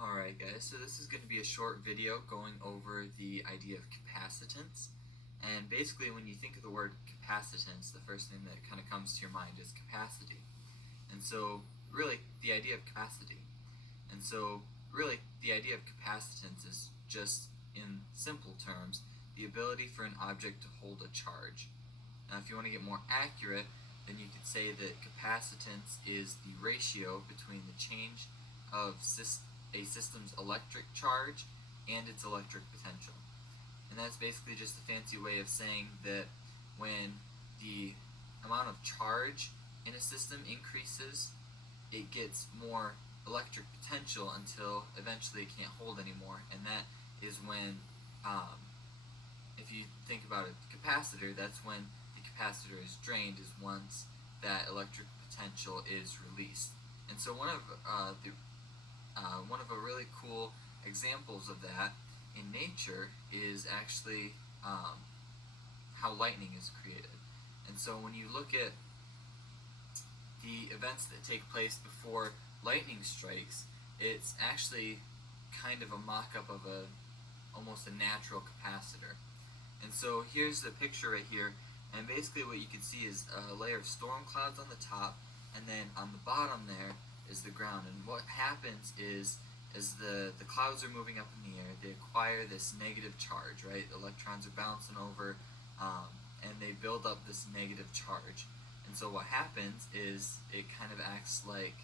Alright guys, so this is going to be a short video going over the idea of capacitance. And basically when you think of the word capacitance, the first thing that kind of comes to your mind is capacity. And so really the idea of capacity. And so really the idea of capacitance is just, in simple terms, the ability for an object to hold a charge. Now if you want to get more accurate, then you could say that capacitance is the ratio between the change of a system's electric charge and its electric potential. And that's basically just a fancy way of saying that when the amount of charge in a system increases, it gets more electric potential until eventually it can't hold anymore. And that is when, if you think about a capacitor, that's when the capacitor is drained, is once that electric potential is released. And so one of a really cool examples of that in nature is actually how lightning is created. And so when you look at the events that take place before lightning strikes, it's actually kind of a mock-up of almost a natural capacitor. And so here's the picture right here, and basically what you can see is a layer of storm clouds on the top, and then on the bottom there is the ground. And what happens is, as the clouds are moving up in the air, they acquire this negative charge, right? The electrons are bouncing over, and they build up this negative charge. And so what happens is it kind of acts like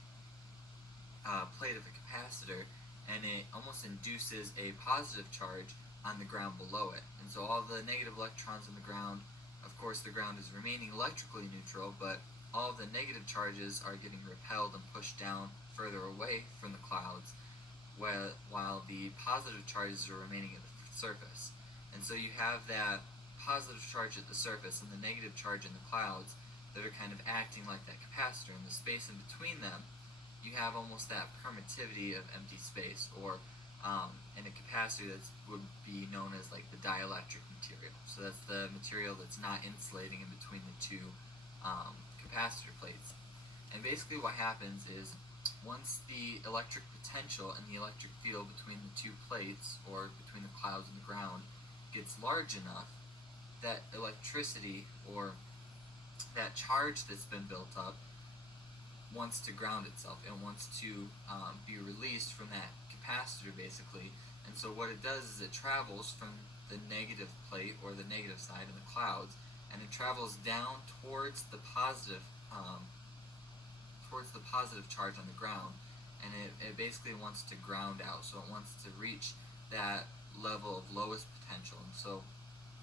a plate of a capacitor, and it almost induces a positive charge on the ground below it. And so all the negative electrons in the ground, of course the ground is remaining electrically neutral, but all of the negative charges are getting repelled and pushed down further away from the clouds, while the positive charges are remaining at the surface. And so you have that positive charge at the surface and the negative charge in the clouds that are kind of acting like that capacitor. In the space in between them, you have almost that permittivity of empty space, or in a capacitor that would be known as like the dielectric material. So that's the material that's not insulating in between the two capacitor plates. And basically what happens is, once the electric potential and the electric field between the two plates, or between the clouds and the ground, gets large enough, that electricity, or that charge that's been built up, wants to ground itself and wants to be released from that capacitor basically. And so what it does is it travels from the negative plate, or the negative side in the clouds, and it travels down towards the positive charge on the ground, and it basically wants to ground out. So it wants to reach that level of lowest potential. And so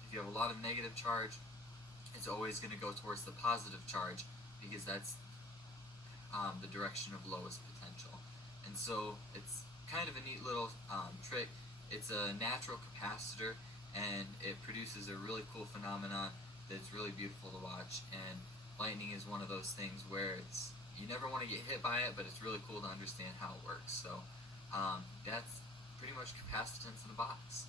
if you have a lot of negative charge, it's always going to go towards the positive charge, because that's the direction of lowest potential. And so it's kind of a neat little trick. It's a natural capacitor, and it produces a really cool phenomenon that's really beautiful to watch. And lightning is one of those things where you never want to get hit by it, but it's really cool to understand how it works. So that's pretty much capacitance in a box.